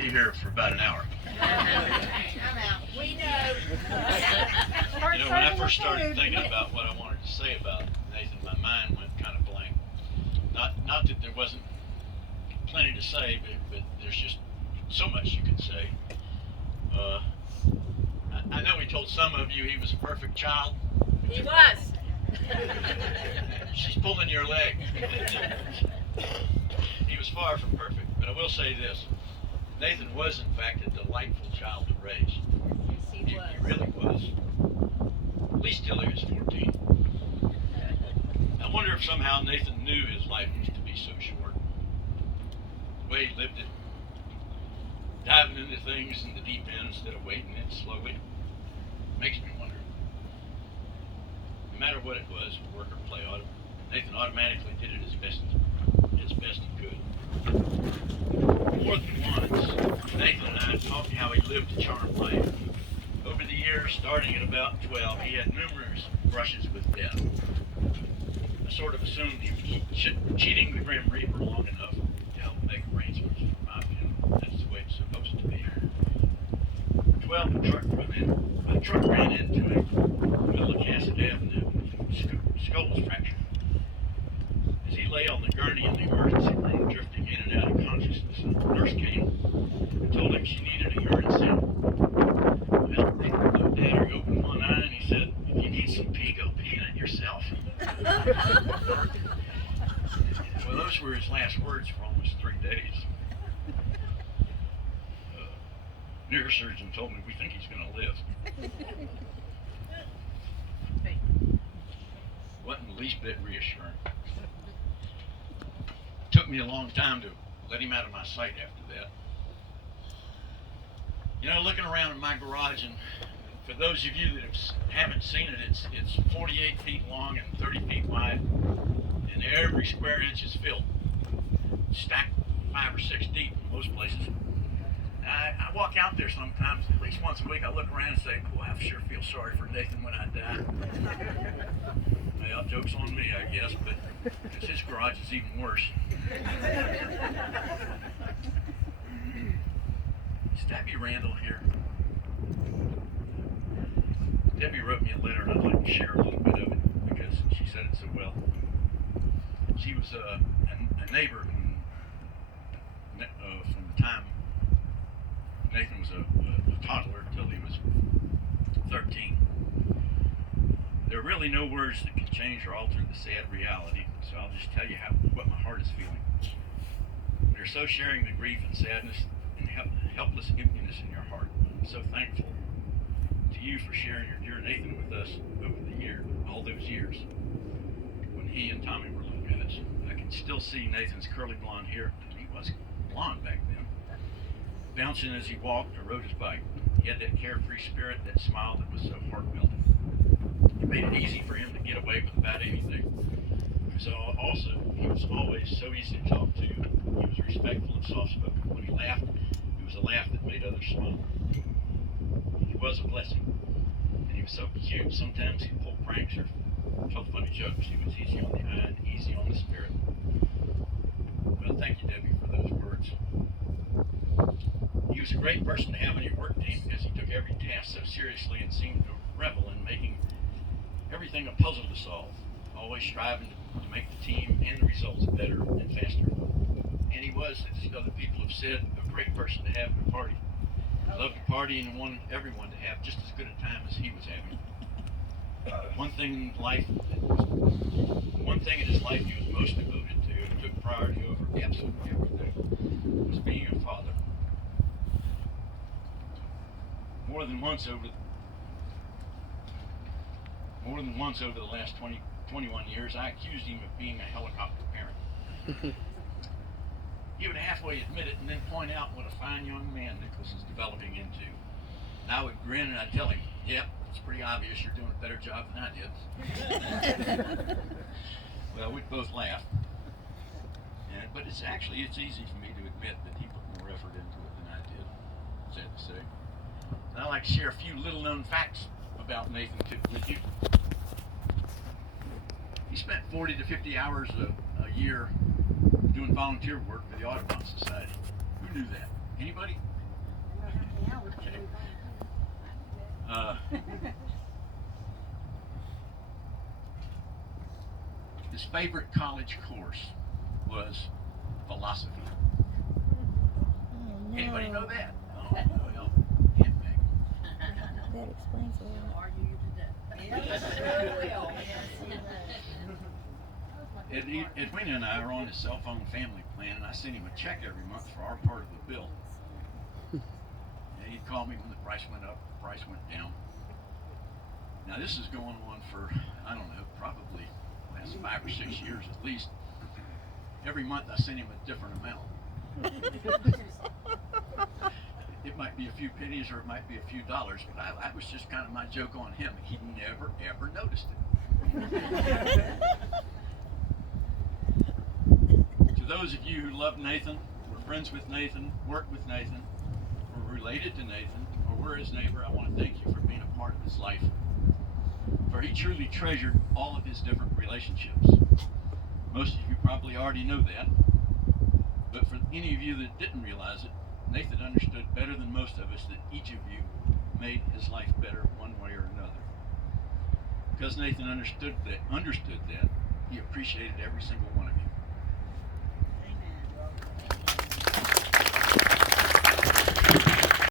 be here for about an hour. I'm out. We know. You know, when I first started thinking about what I wanted to say about Nathan, my mind went kind of blank. Not that there wasn't plenty to say, but there's just so much you could say. I know he told some of you he was a perfect child. He was. She's pulling your leg. He was far from perfect, but I will say this. Nathan was, in fact, a delightful child to raise. Yes, he was. He really was. At least till he was 14. I wonder if somehow Nathan knew his life was to be so short. The way he lived it, diving into things in the deep end instead of wading in slowly, makes me wonder. No matter what it was, work or play, Nathan automatically did it as best he could. More than once, Nathan and I talked how he lived a charmed life. Over the years, starting at about 12, he had numerous brushes with death. I sort of assumed he was cheating the Grim Reaper long enough to help make arrangements for my funeral. That's the way it's supposed to be. 12, a truck ran into him in the middle of Cassett Avenue. Skull was fractured. As he lay on the gurney in the emergency room, drifting in and out of consciousness, a nurse came and told him she needed a urine sample. Well, he looked at her, he opened one eye, and he said, "If you need some pee, go pee in it yourself." Well, those were his last words for almost 3 days. Neurosurgeon told me we think he's going to live. Wasn't the least bit reassuring. Took me a long time to let him out of my sight after that. You know, looking around in my garage, and for those of you that haven't seen it, it's 48 feet long and 30 feet wide, and every square inch is filled, stacked 5 or 6 deep in most places. I walk out there sometimes, at least once a week. I look around and say, "Boy, I sure feel sorry for Nathan when I die." Well, joke's on me, I guess, but because his garage is even worse. Is Debbie Randall here? Debbie wrote me a letter, and I'd like to share a little bit of it because she said it so well. She was a neighbor from the time Nathan was a toddler until he was 13. There are really no words that can change or alter the sad reality, so I'll just tell you what my heart is feeling. We are so sharing the grief and sadness and helpless emptiness in your heart. I'm so thankful to you for sharing your dear Nathan with us over all those years, when he and Tommy were little guys. I can still see Nathan's curly blonde hair, and he was blonde back then, bouncing as he walked or rode his bike. He had that carefree spirit, that smile that was so heart-melting. It made it easy for him to get away with about anything. He was always so easy to talk to. He was respectful and soft-spoken. When he laughed, it was a laugh that made others smile. He was a blessing, and he was so cute. Sometimes he'd pull pranks or tell funny jokes. He was easy on the eye and easy on the spirit. Well, thank you, Debbie, for those words. He was a great person to have on your work team because he took every task so seriously and seemed to revel in making everything a puzzle to solve, always striving to make the team and the results better and faster. And he was, as other people have said, a great person to have at a party. He loved to party and wanted everyone to have just as good a time as he was having. One thing in his life he was most devoted to and took priority over absolutely everything was being a father. More than once over the last 21 years, I accused him of being a helicopter parent. He would halfway admit it and then point out what a fine young man Nicholas is developing into. And I would grin and I'd tell him, "Yep, it's pretty obvious you're doing a better job than I did." Well, we'd both laugh. But it's easy for me to admit that he put more effort into it than I did, sad to say. And I'd like to share a few little known facts about Nathan with you. He spent 40 to 50 hours a year doing volunteer work for the Audubon Society. Who knew that? Anybody? Okay. His favorite college course was philosophy. Oh, no. Anybody know that? Oh, well, Aunt Meg. That explains a lot. Argue you to death. Yes, sure will. Edwina and I are on his cell phone family plan, and I send him a check every month for our part of the bill. And he'd call me when the price went up, the price went down. Now this is going on for, I don't know, probably last 5 or 6 years at least. Every month I send him a different amount. It might be a few pennies or it might be a few dollars, but I was just kind of my joke on him. He never ever noticed it. To those of you who love Nathan, were friends with Nathan, worked with Nathan, were related to Nathan, or were his neighbor, I want to thank you for being a part of his life. For he truly treasured all of his different relationships. Most of you probably already know that, but for any of you that didn't realize it, Nathan understood better than most of us that each of you made his life better one way or another. Because Nathan understood that, he appreciated every single one